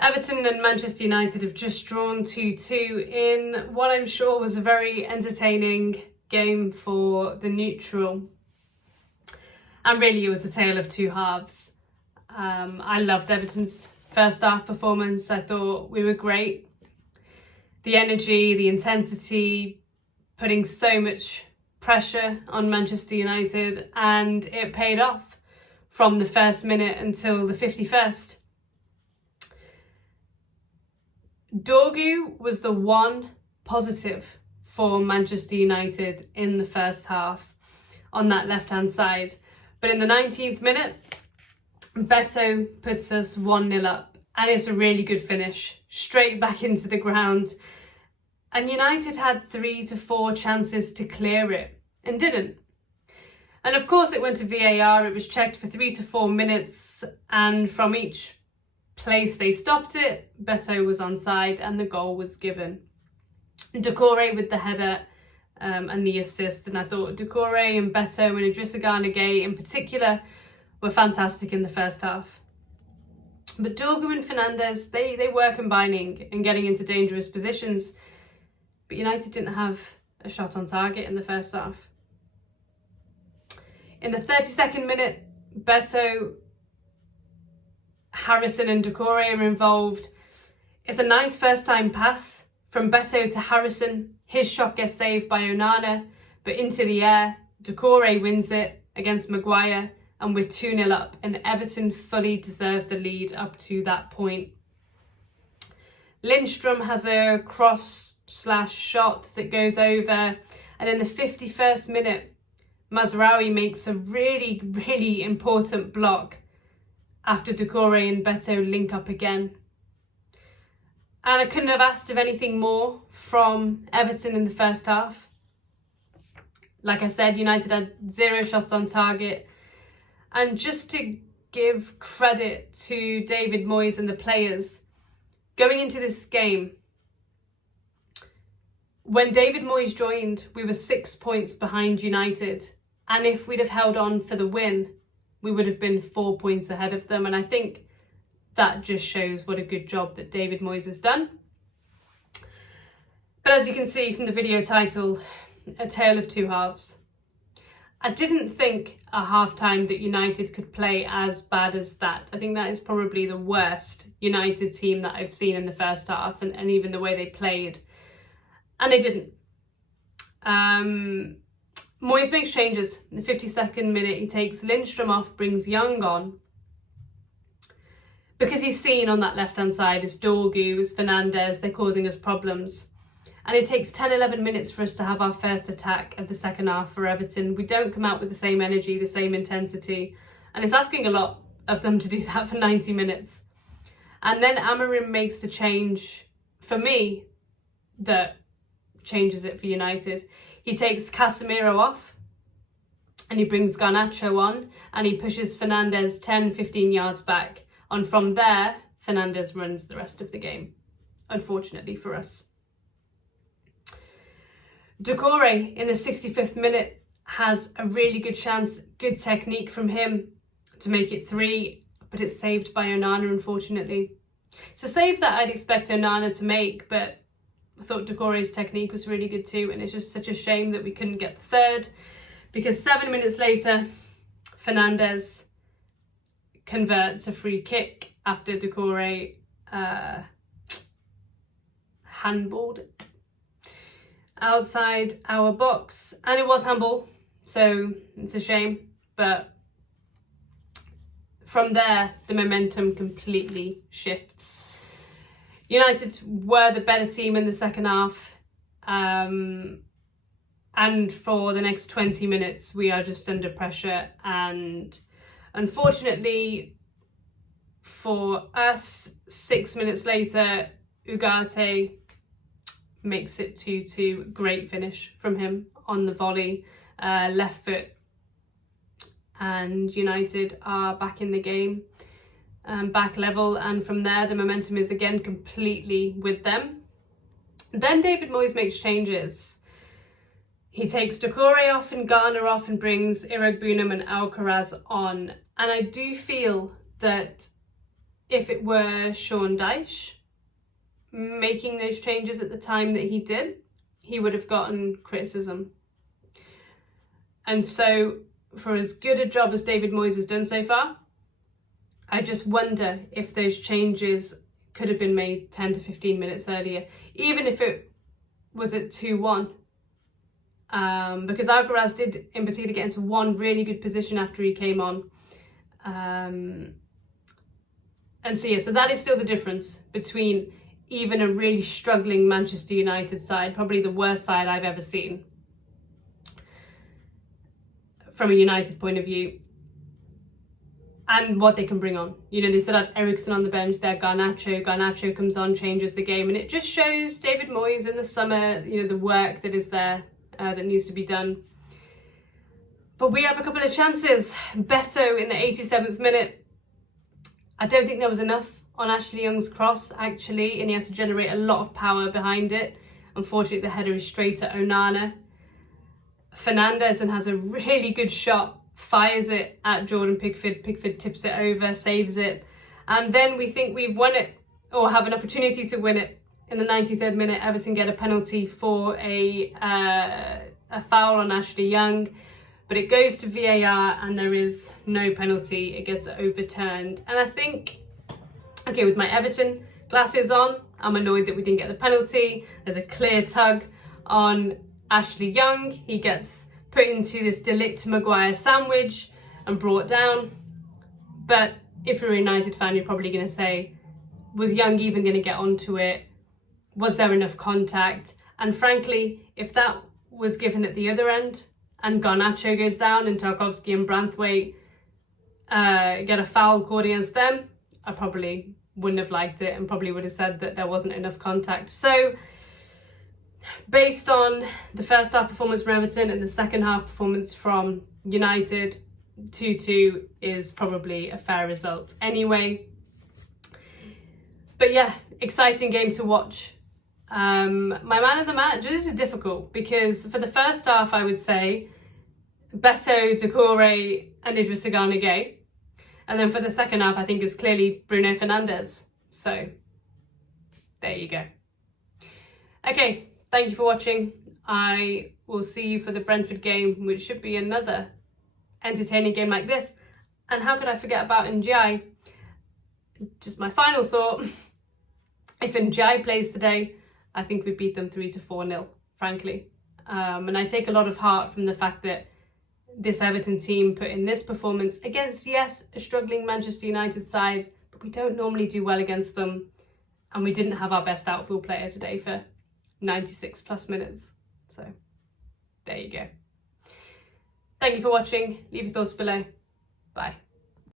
Everton and Manchester United have just drawn 2-2 in what I'm sure was a very entertaining game for the neutral. And really it was a tale of two halves. I loved Everton's first half performance. I thought we were great. The energy, the intensity, putting so much pressure on Manchester United, and it paid off from the first minute until the 51st. Dorgu was the one positive for Manchester United in the first half on that left-hand side. But in the 19th minute, Beto puts us 1-0 up, and it's a really good finish, straight back into the ground. And United had 3 to 4 chances to clear it and didn't. And of course it went to VAR, it was checked for 3 to 4 minutes, and from each place they stopped it, Beto was onside and the goal was given. Doucouré with the header and the assist, and I thought Doucouré and Beto and Idrissa Gana Gueye in particular were fantastic in the first half. But Dorgu and Fernandes, they were combining and getting into dangerous positions, but United didn't have a shot on target in the first half. In the 32nd minute, Beto, Harrison and Doucouré are involved. It's a nice first time pass from Beto to Harrison. His shot gets saved by Onana, but into the air, Doucouré wins it against Maguire, and we're 2-0 up, and Everton fully deserved the lead up to that point. Lindstrom has a cross/shot that goes over, and in the 51st minute, Mazraoui makes a really, really important block after Doucouré and Beto link up again. And I couldn't have asked of anything more from Everton in the first half. Like I said, United had 0 shots on target. And just to give credit to David Moyes and the players, going into this game, when David Moyes joined, we were 6 points behind United. And if we'd have held on for the win, we would have been 4 points ahead of them. And I think that just shows what a good job that David Moyes has done. But as you can see from the video title, a tale of two halves. I didn't think at half-time that United could play as bad as that. I think that is probably the worst United team that I've seen in the first half, and even the way they played. And they didn't. Moyes makes changes. In the 52nd minute, he takes Lindstrom off, brings Young on. Because he's seen on that left-hand side as Dorgu, as Fernandes, they're causing us problems. And it takes 10-11 minutes for us to have our first attack of the second half for Everton. We don't come out with the same energy, the same intensity. And it's asking a lot of them to do that for 90 minutes. And then Amorim makes the change, for me, that changes it for United. He takes Casemiro off and he brings Garnacho on, and he pushes Fernandes 10-15 yards back. And from there, Fernandes runs the rest of the game, unfortunately for us. Doucouré in the 65th minute has a really good chance, good technique from him to make it 3, but it's saved by Onana, unfortunately. It's a save that I'd expect Onana to make, but I thought Doucouré's technique was really good too, and it's just such a shame that we couldn't get the third, because 7 minutes later, Fernandes converts a free kick after Doucouré handballed it outside our box, and it was handball, so it's a shame. But from there, the momentum completely shifts. United were the better team in the second half, and for the next 20 minutes, we are just under pressure. And unfortunately for us, 6 minutes later, Ugarte makes it 2-2. Great finish from him on the volley, left foot. And United are back in the game, back level. And from there, the momentum is again completely with them. Then David Moyes makes changes. He takes Doucouré off and Garner off and brings Iroegbunam and Alcaraz on. And I do feel that if it were Sean Dyche making those changes at the time that he did, he would have gotten criticism. And so for as good a job as David Moyes has done so far, I just wonder if those changes could have been made 10 to 15 minutes earlier, even if it was at 2-1. Because Alcaraz did in particular get into one really good position after he came on. And so yeah, so that is still the difference between even a really struggling Manchester United side, probably the worst side I've ever seen from a United point of view, and what they can bring on. You know, they still had Eriksen on the bench there, Garnacho comes on, changes the game, and it just shows David Moyes in the summer, you know, the work that is there, that needs to be done. But we have a couple of chances. Beto in the 87th minute. I don't think there was enough on Ashley Young's cross, actually, and he has to generate a lot of power behind it. Unfortunately, the header is straight at Onana. Fernandez and has a really good shot, fires it at Jordan Pickford. Pickford tips it over, saves it. And then we think we've won it, or have an opportunity to win it. In the 93rd minute, Everton get a penalty for a foul on Ashley Young. But it goes to VAR and there is no penalty. It gets overturned. And I think, okay, with my Everton glasses on, I'm annoyed that we didn't get the penalty. There's a clear tug on Ashley Young. He gets put into this De Ligt Maguire sandwich and brought down. But if you're a United fan, you're probably going to say, was Young even going to get onto it? Was there enough contact? And frankly, if that was given at the other end, and Garnacho goes down and Tarkowski and Branthwaite get a foul called against them, I probably wouldn't have liked it and probably would have said that there wasn't enough contact. So based on the first half performance from Everton and the second half performance from United, 2-2 is probably a fair result anyway. But yeah, exciting game to watch. My man of the match, this is difficult because for the first half I would say Beto, Doucouré and Idrissa Gana Gueye, and then for the second half I think is clearly Bruno Fernandes. So there you go. Okay, thank you for watching. I will see you for the Brentford game, which should be another entertaining game like this. And how could I forget about Ndiaye? Just my final thought, if Ndiaye plays today, I think we beat them 3-4-0, frankly. And I take a lot of heart from the fact that this Everton team put in this performance against, yes, a struggling Manchester United side, but we don't normally do well against them. And we didn't have our best outfield player today for 96 plus minutes. So there you go. Thank you for watching. Leave your thoughts below. Bye.